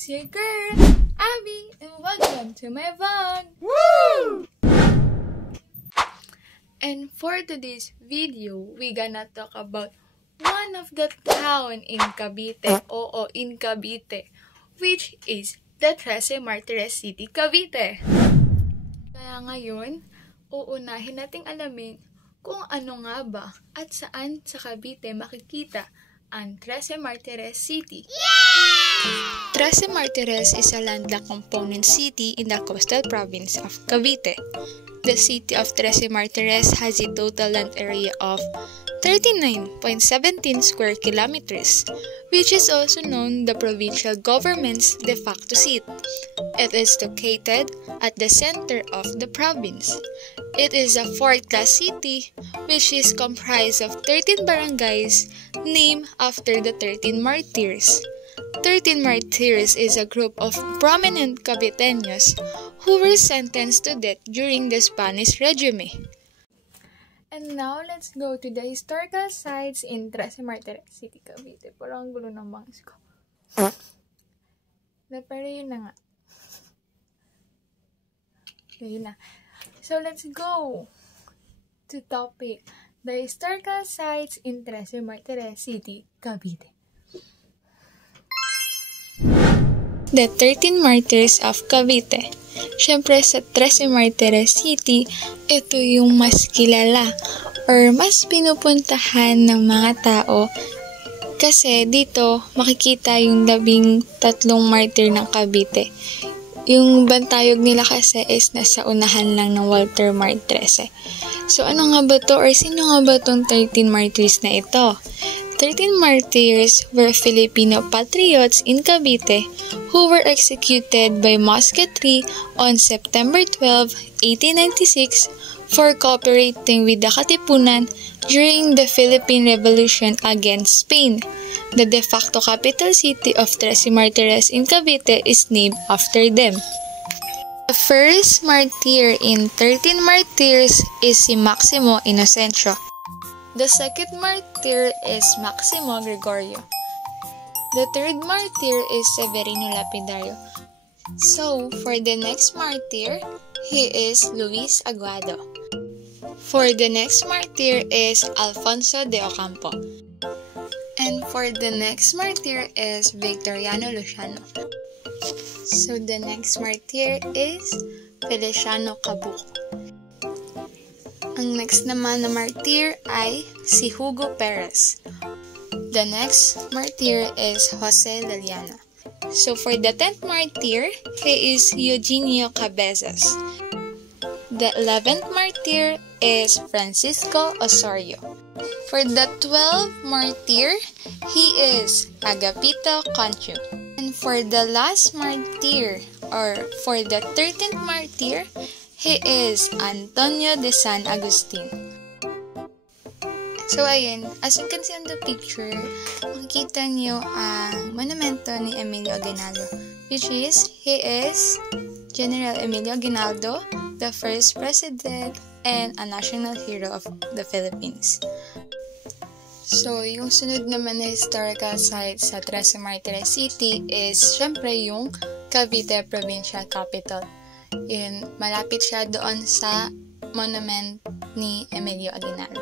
It's your girl, Abby, and welcome to my vlog! Woo! And for today's video, we gonna talk about one of the town in Cavite, in Cavite, which is the Trece Martires City, Cavite. Kaya ngayon, uunahin nating alamin kung ano nga ba at saan sa Cavite makikita ang Trece Martires City. Trece Martires is a landlocked component city in the coastal province of Cavite. The city of Trece Martires has a total land area of 39.17 square kilometers, which is also known the provincial government's de facto seat. It is located at the center of the province. It is a fourth-class city, which is comprised of 13 barangays named after the 13 martyrs. 13 martyrs is a group of prominent Caviteños who were sentenced to death during the Spanish regime. And now, let's go to the historical sites in Trece Martires City, Cavite. Parang gulo ng bangs ko. Pero yun na nga. Yun na. So, let's go to topic. The historical sites in Trece Martires City, Cavite. The 13 Martyrs of Cavite. Siyempre sa Trece Martires City, ito yung mas kilala or mas pinupuntahan ng mga tao kasi dito makikita yung 13 martyr ng Cavite. Yung bantayog nila kasi is nasa unahan lang ng Walter Martrese. So ano nga ba to or sino nga ba tong 13 martyrs na ito? 13 martyrs were Filipino patriots in Cavite who were executed by musketry on September 12, 1896 for cooperating with the Katipunan during the Philippine Revolution against Spain. The de facto capital city of Trece Martires in Cavite is named after them. The first martyr in 13 martyrs is si Maximo Inocencio. The second martyr is Maximo Gregorio. The third martyr is Severino Lapidario. So, for the next martyr, he is Luis Aguado. For the next martyr is Alfonso de Ocampo. And for the next martyr is Victoriano Luciano. So, the next martyr is Feliciano Cabuco. Ang next naman na martyr ay si Hugo Perez. The next martyr is Jose Liliana. So for the 10th martyr, he is Eugenio Cabezas. The 11th martyr is Francisco Osorio. For the 12th martyr, he is Agapito Conchu. And for the last martyr, or for the 13th martyr, he is Antonio de San Agustin. So, ayun, as you can see on the picture, makikita niyo ang monumento ni Emilio Aguinaldo, which is, he is General Emilio Aguinaldo, the first president and a national hero of the Philippines. So, yung sunod naman na historical site sa Trece Martires City is, syempre, yung Cavite Provincial Capital. Yun, malapit siya doon sa monument ni Emilio Aguinaldo.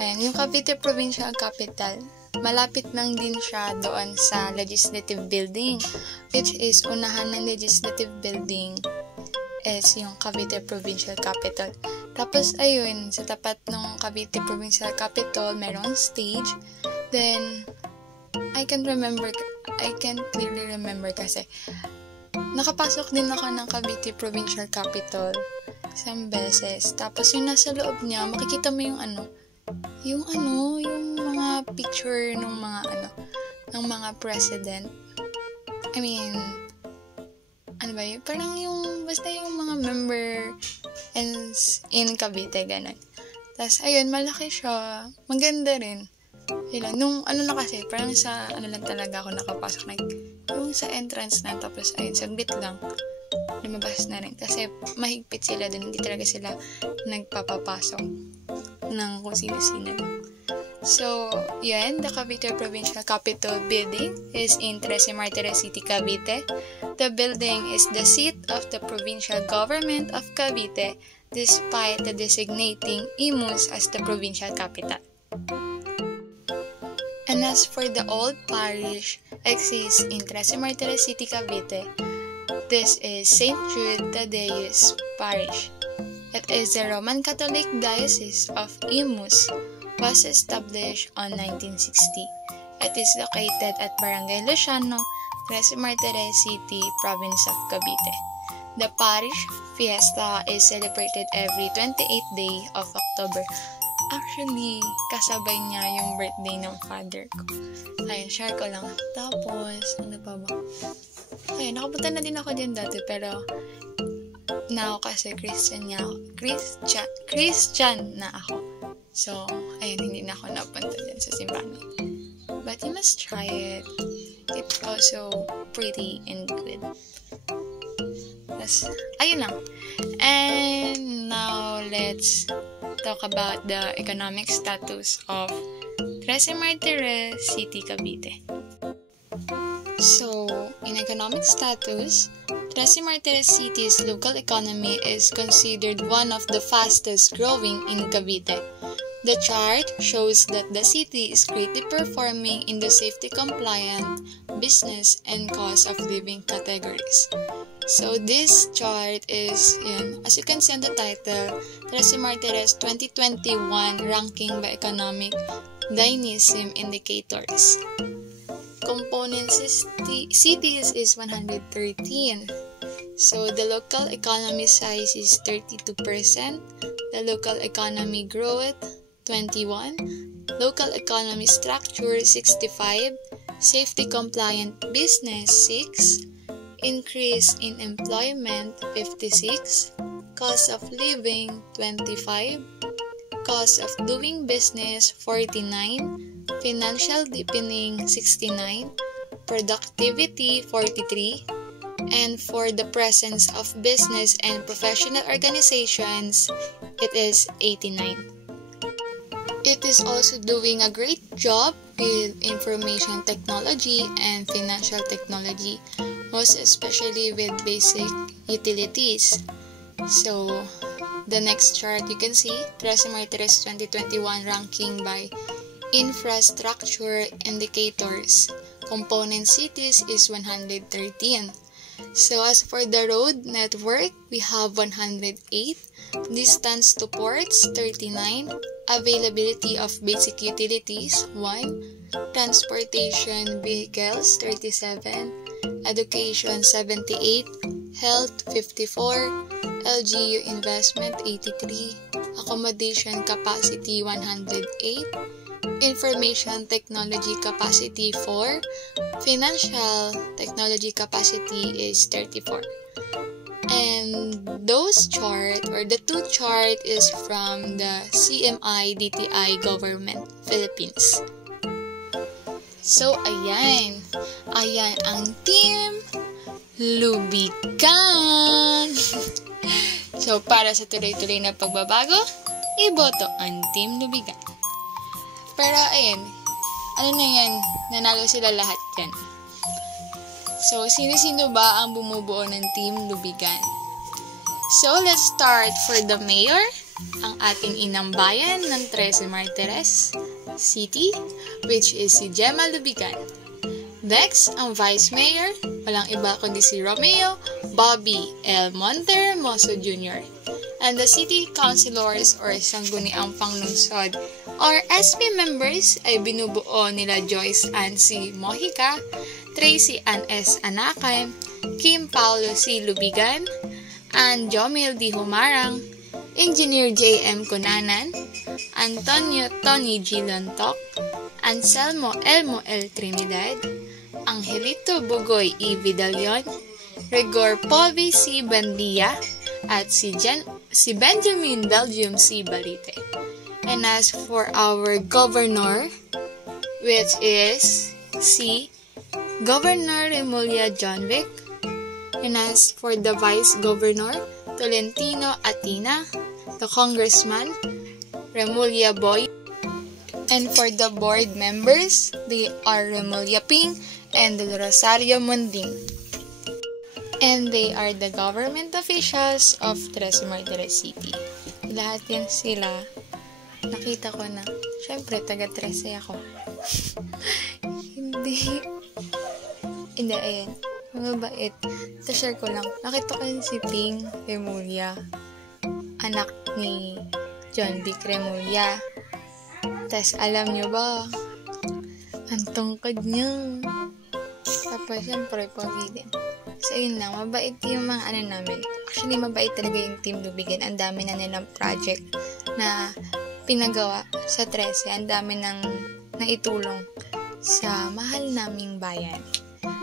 Ayan, yung Cavite Provincial Capital, malapit lang din siya doon sa Legislative Building, which is unahan ng Legislative Building is yung Cavite Provincial Capital. Tapos, ayun, sa tapat ng Cavite Provincial Capital, merong stage. Then, I can't clearly remember kasi nakapasok din ako ng Cavite Provincial Capital isang beses. Tapos yung nasa loob niya, makikita mo yung mga picture ng mga president. I mean, ano ba yun? Parang basta yung mga member in Cavite, ganun. Tapos, ayun, malaki siya. Maganda rin. Yun lang. Kasi, parang sa, lang talaga ako nakapasok. Yung sa entrance na, tapos, ayun, saglit lang. Lumabas na rin. Kasi, mahigpit sila dun. Hindi talaga sila nagpapapasok ng kung sino-sino. So, yun, the Cavite Provincial Capital building is in Trece Martires City, Cavite. The building is the seat of the provincial government of Cavite despite the designating Imus as the provincial capital. And as for the old parish exists in Trece Martires City, Cavite, this is St. Jude Thaddeus Parish. It is the Roman Catholic Diocese of Imus, was established on 1960. It is located at Barangay Luciano, Trece Martires City, Province of Cavite. The parish fiesta is celebrated every 28th day of October. Actually, kasabay niya yung birthday ng father ko. Ayun, share ko lang. Tapos, ano pa ba? Ayun, nakapunta na din ako dyan dati, pero now kasi Christian na ako. So, ayun, hindi na ako napunta dyan sa simbahan. But you must try it. It's also pretty and good. Tapos, ayun lang. And now, let's talk about the economic status of Trece Martires City, Cavite. So, in economic status, Trece Martires City's local economy is considered one of the fastest growing in Cavite. The chart shows that the city is greatly performing in the safety-compliant, business, and cost of living categories. So this chart is, as you can see on the title, Trece Martires 2021 ranking by economic dynamism indicators. Component cities is 113. So the local economy size is 32%. The local economy growth 21, local economy structure 65, safety compliant business 6, increase in employment 56, cost of living 25, cost of doing business 49, financial deepening 69, productivity 43, and for the presence of business and professional organizations, it is 89. It is also doing a great job with information technology and financial technology, most especially with basic utilities. So, the next chart you can see, Trece Martires 2021 ranking by infrastructure indicators. Component cities is 113. So, as for the road network, we have 108, distance to ports 39, availability of basic utilities 1, transportation vehicles 37, education 78, health 54, LGU investment 83, accommodation capacity 108, information technology capacity 4, financial technology capacity is 34. And those chart or the two chart is from the CMI DTI Government Philippines. So ayan ang Team Lubigan. So para sa tuloy-tuloy na pagbabago, iboto ang Team Lubigan. Pero ayan, ano na yan, nanalo sila lahat yan. So, sino-sino ba ang bumubuo ng Team Lubigan? So, let's start for the mayor, ang ating inang bayan ng Trece Martires City, which is si Gemma Lubigan. Next, ang vice mayor, walang iba kundi si Romeo Bobby L. Monte Hermoso Jr. And the city councilors or sangguniang panglungsod or SP members ay binubuo nila Joyce Ann C. Mojica, Tracy Ann S. Anacan, Kim Paulo C. Lubigan, Ann Jomil D. Humarang, Engineer J. M. Cunanan, Antonio Tony G. Lontoc, Anselmo Elmo L. Trinidad, Angelito Bugoy E. Vidalion, Rigor Polvi C. Bandia, at si Benjamin Belgium C. Balite. And as for our governor, which is si Governor Remulla Johnvic, and as for the Vice Governor, Tolentino Atina, the Congressman, Remulla Boy, And for the board members, they are Remol Yaping and Del Rosario Munding. And they are the government officials of Tres Martires City. Lahat yan sila. Nakita ko na, syempre, taga-13 ako. Hindi, ayan. Mabait. Share ko lang. Nakita ko yun si Ping Remulla, anak ni John Vic Remulla. Tapos, alam nyo ba, ang tungkod niya. Tapos, syempre, pagilin. So, yun lang. Mabait yung mga namin. Actually, mabait talaga yung Team Lubigan. Ang dami na nilang project na pinagawa sa 13. Ang dami nang naitulong sa mahal naming bayan.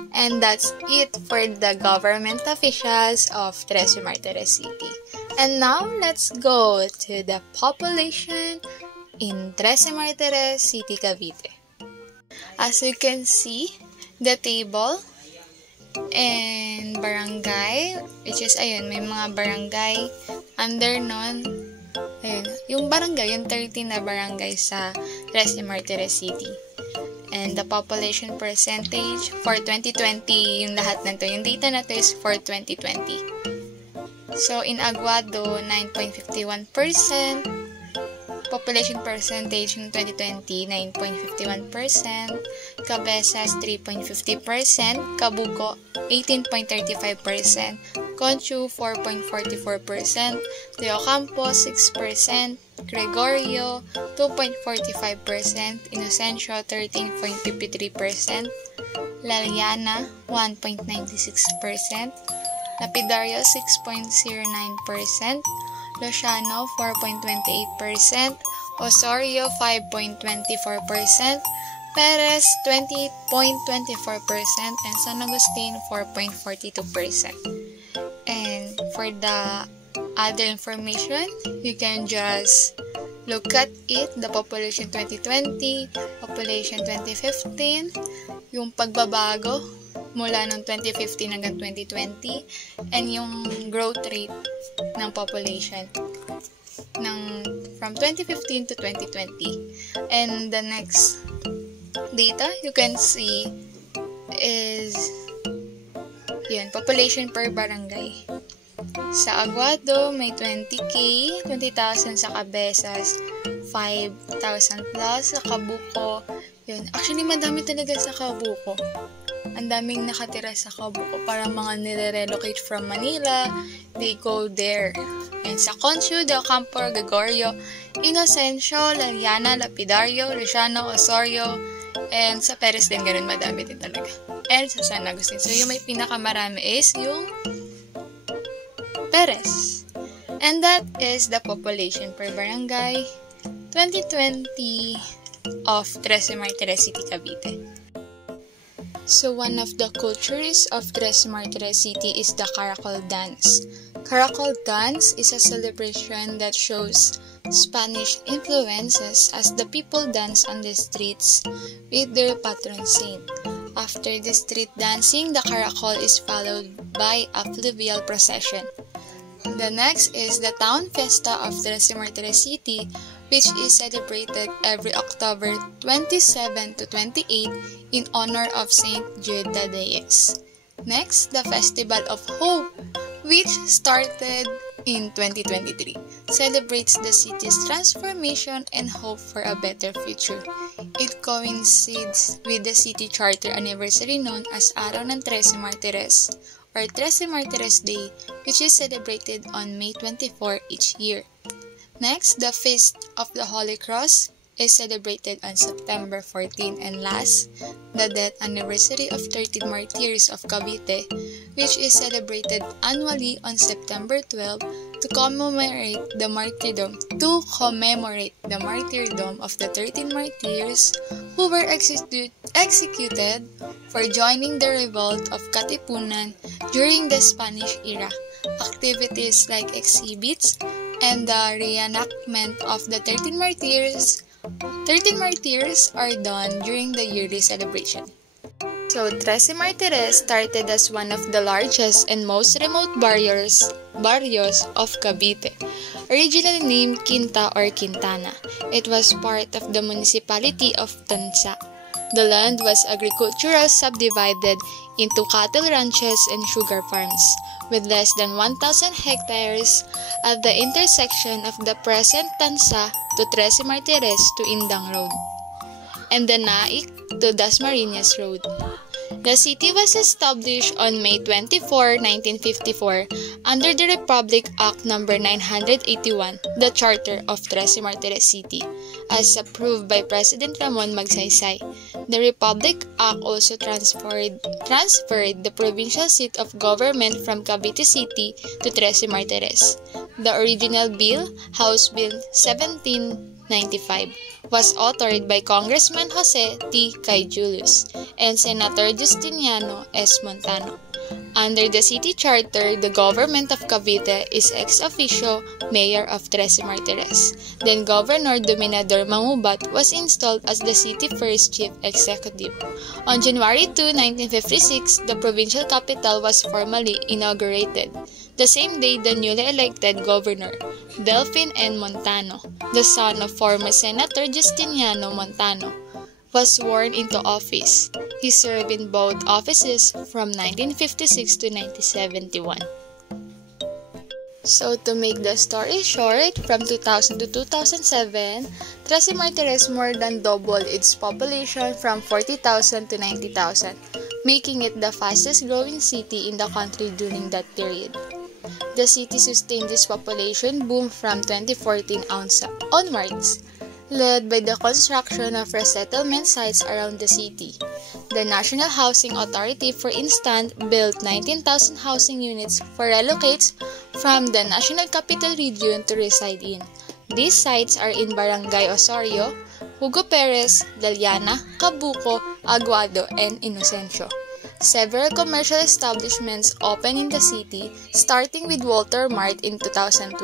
And that's it for the government officials of Tres Martires City. And now, let's go to the population in Tres Martires City, Cavite. As you can see, the table and barangay, which is, ayun, may mga barangay under nun. Ayun, yung barangay, yung 13 na barangay sa Tres Martires City. And the population percentage for 2020, yung lahat na to, yung data na to is for 2020. So, in Aguado, 9.51%. Population percentage in 2020, 9.51%. Cabezas, 3.50%. Cabuco, 18.35%. Conchu, 4.44%. De Ocampo, 6%. Gregorio, 2.45%. Inocencio, 13.53%. Laliana, 1.96%. Lapidario, 6.09%. Luciano, 4.28%. Osorio, 5.24%. Perez, 20.24%. And San Agustin, 4.42%. And for the other information, you can just look at it, the population 2020, population 2015, yung pagbabago mula noong 2015 hanggang 2020, and yung growth rate ng population from 2015 to 2020. And the next data you can see is yun, population per barangay. Sa Aguado, may 20,000 sa Cabezas, 5,000 plus. Sa Cabuco, yun. Actually, madami talaga sa Cabuco. Ang daming nakatira sa Cabuco. Para mga nire-relocate from Manila, they go there. And sa Conchu, De Ocampo, Gregorio, Inocencio, Laliana, Lapidario, Luciano, Osorio, and sa Perez din, ganun, madami din talaga. And sa San Agustin. So, yung may pinakamarami is yung Perez. And that is the population per barangay 2020 of Tres Martires City, Cavite. So one of the cultures of Tres Martires City is the Caracol Dance. Caracol Dance is a celebration that shows Spanish influences as the people dance on the streets with their patron saint. After the street dancing, the caracol is followed by a fluvial procession. The next is the Town Fiesta of Tres Martires City, which is celebrated every October 27 to 28 in honor of Saint Jude Taddeus. Next, the Festival of Hope, which started in 2023, celebrates the city's transformation and hope for a better future. It coincides with the city charter anniversary known as Araw ng Tres Martires, or Tres Martires Day, which is celebrated on May 24 each year. Next, the Feast of the Holy Cross is celebrated on September 14, and last, the death anniversary of 13 Martyrs of Cavite, which is celebrated annually on September 12 to commemorate the martyrdom of the 13 martyrs who were executed for joining the revolt of Katipunan during the Spanish era. Activities like exhibits and the reenactment of the 13 martyrs are done during the yearly celebration. So, Trece Martires started as one of the largest and most remote barrios of Cavite. Originally named Quinta or Quintana, it was part of the municipality of Tansa. The land was agricultural subdivided into cattle ranches and sugar farms, with less than 1,000 hectares at the intersection of the present Tansa to Trece Martires to Indang Road, and the Naik to Dasmariñas Road. The city was established on May 24, 1954 under the Republic Act No. 981, the Charter of Trece Martires City, as approved by President Ramon Magsaysay. The Republic Act also transferred the provincial seat of government from Cavite City to Trece Martires. The original bill, House Bill 1795, was authored by Congressman Jose T. Cayjulius and Senator Justiniano S. Montano. Under the city charter, the government of Cavite is ex officio mayor of Trece Martires. Then Governor Dominador Mangubat was installed as the city's first chief executive. On January 2, 1956, the provincial capital was formally inaugurated. The same day, the newly elected governor, Delfin N. Montano, the son of former Senator Justiniano Montano, was sworn into office. He served in both offices from 1956 to 1971. So, to make the story short, from 2000 to 2007, Trece Martires more than doubled its population from 40,000 to 90,000, making it the fastest growing city in the country during that period. The city sustained this population boom from 2014 onwards, led by the construction of resettlement sites around the city. The National Housing Authority, for instance, built 19,000 housing units for relocates from the National Capital Region to reside in. These sites are in Barangay Osorio, Hugo Perez, Daliana, Cabuco, Aguado, and Inocencio. Several commercial establishments opened in the city, starting with Walter Mart in 2012,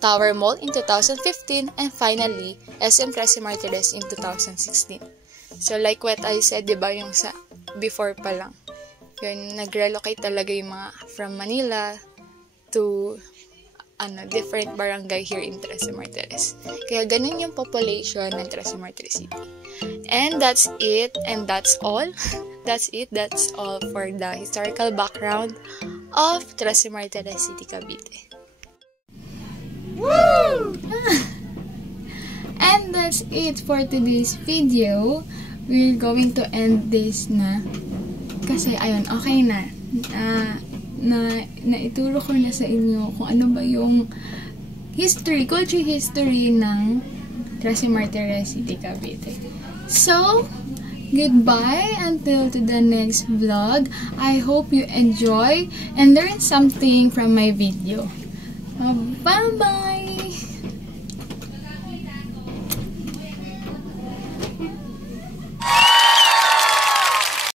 Tower Mall in 2015, and finally, SM Trece Martires in 2016. So like what I said, diba yung sa before pa lang, yun, nag-relocate talaga yung mga from Manila to different barangay here in Trece Martires. Kaya ganun yung population ng Trece Martires City. And that's it, and that's all. That's all for the historical background of Trece Martires City, Cavite. Woo! And that's it for today's video. We're going to end this na. Kasi ayun, okay na. Naituro ko na sa inyo kung ano ba yung culture history ng Trece Martires City, Cavite. So, goodbye until to the next vlog. I hope you enjoy and learn something from my video. Bye-bye!